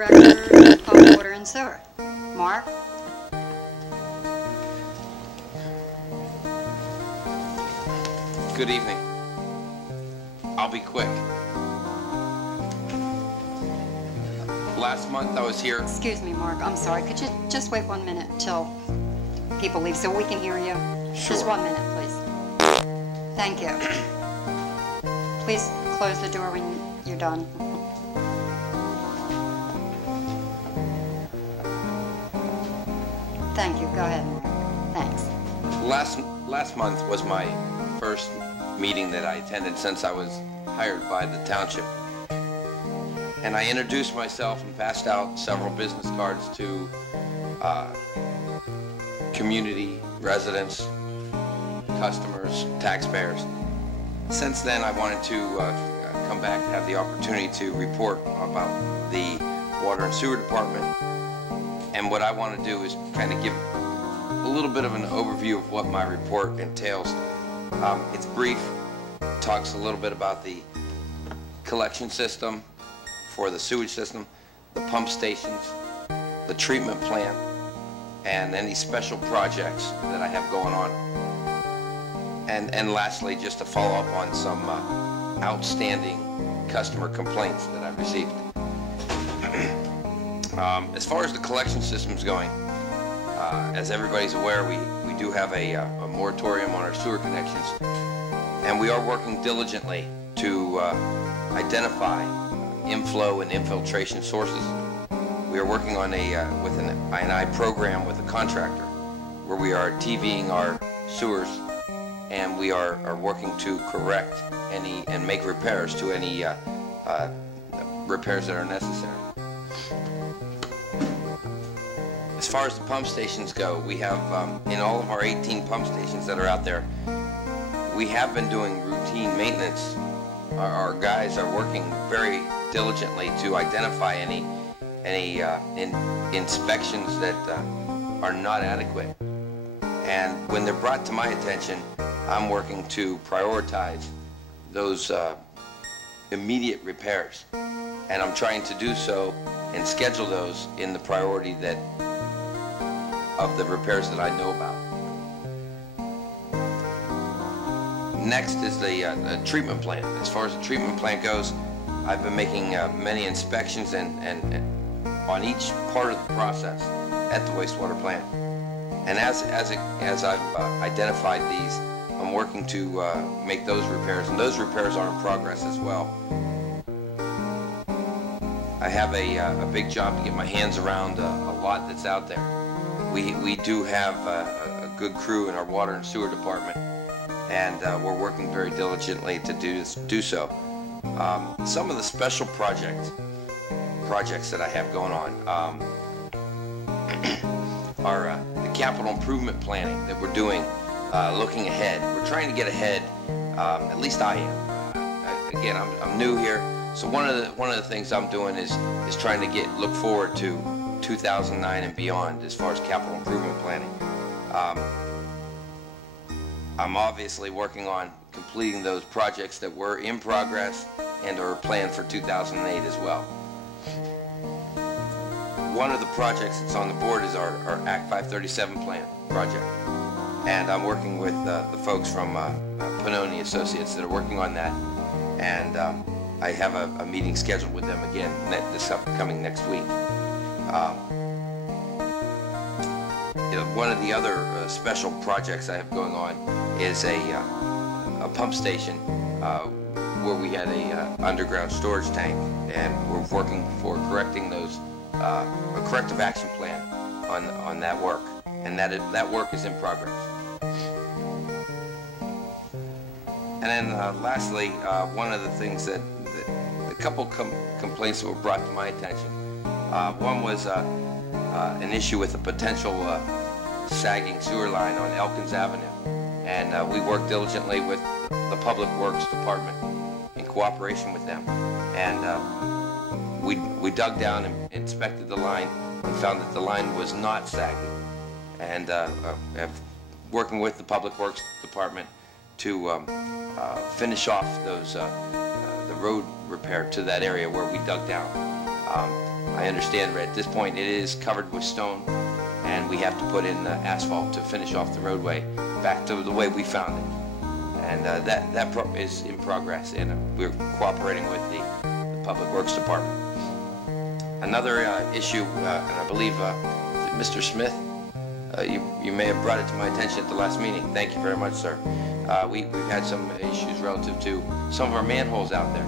Director of Water and Sewer. Mark? Good evening. I'll be quick. Last month I was here. Excuse me, Mark. I'm sorry. Could you just wait 1 minute till people leave so we can hear you? Sure. Just 1 minute, please. Thank you. Please close the door when you're done. Thank you. Go ahead, Mark. Thanks. Last month was my first meeting that I attended since I was hired by the township. And I introduced myself and passed out several business cards to community residents, customers, taxpayers. Since then, I wanted to come back and have the opportunity to report about the Water and Sewer Department. And what I want to do is kind of give a little bit of an overview of what my report entails. It's brief, talks a little bit about the collection system for the sewage system, the pump stations, the treatment plant, and any special projects that I have going on. And lastly, just to follow up on some outstanding customer complaints that I've received. As far as the collection system's going, as everybody's aware, we do have a moratorium on our sewer connections, and we are working diligently to identify inflow and infiltration sources. We are working on with an I&I program with a contractor where we are TVing our sewers, and we are working to correct any and make repairs to any repairs that are necessary. As far as the pump stations go, we have in all of our 18 pump stations that are out there, we have been doing routine maintenance. Our guys are working very diligently to identify any inspections that are not adequate. And when they're brought to my attention, I'm working to prioritize those immediate repairs. And I'm trying to do so and schedule those in the priority that of the repairs that I know about. Next is the treatment plant. As far as the treatment plant goes, I've been making many inspections and on each part of the process at the wastewater plant. And as I've identified these, I'm working to make those repairs, and those repairs are in progress as well. I have a big job to get my hands around a lot that's out there. We do have a good crew in our water and sewer department, and we're working very diligently to do so. Some of the special projects that I have going on are the capital improvement planning that we're doing, looking ahead. We're trying to get ahead. At least I am. Again, I'm new here, so one of the things I'm doing is trying to look forward to 2009 and beyond as far as capital improvement planning. I'm obviously working on completing those projects that were in progress and are planned for 2008 as well. One of the projects that's on the board is our Act 537 plan project, and I'm working with the folks from Pannoni Associates that are working on that, and I have a meeting scheduled with them again this upcoming next week. One of the other special projects I have going on is a pump station where we had a underground storage tank, and we're working for correcting those, a corrective action plan on that work, and that work is in progress. And then lastly, one of the things that a couple complaints that were brought to my attention. One was an issue with a potential sagging sewer line on Elkins Avenue, and we worked diligently with the Public Works Department in cooperation with them, and we dug down and inspected the line and found that the line was not sagging, and working with the Public Works Department to finish off those the road repair to that area where we dug down. I understand at this point it is covered with stone, and we have to put in asphalt to finish off the roadway back to the way we found it. And that is in progress, and we're cooperating with the Public Works Department. Another issue, and I believe Mr. Smith, you may have brought it to my attention at the last meeting. Thank you very much, sir. We've had some issues relative to some of our manholes out there.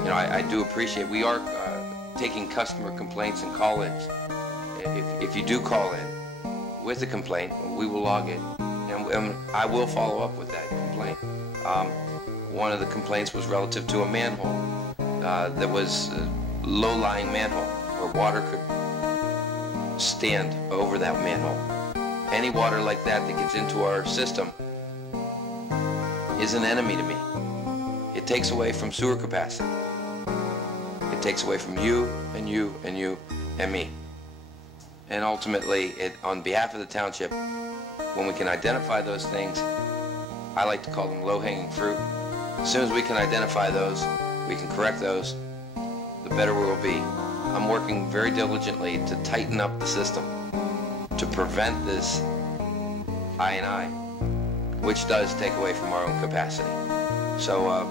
You know, I do appreciate, we are taking customer complaints and call-ins. If you do call in with a complaint, we will log it, and I will follow up with that complaint. One of the complaints was relative to a manhole that was a low-lying manhole where water could stand over that manhole. Any water like that that gets into our system is an enemy to me. It takes away from sewer capacity. It takes away from you and you and you and me. And ultimately, on behalf of the township, when we can identify those things, I like to call them low-hanging fruit. As soon as we can identify those, we can correct those, the better we will be. I'm working very diligently to tighten up the system, to prevent this I&I, which does take away from our own capacity. So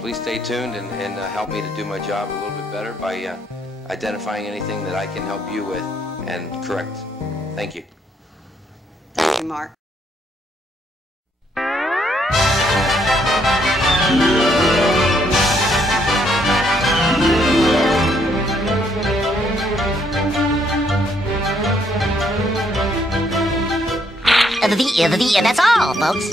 please stay tuned and help me to do my job a little bit better by identifying anything that I can help you with and correct. Thank you. Thank you, Mark. And that's all, folks.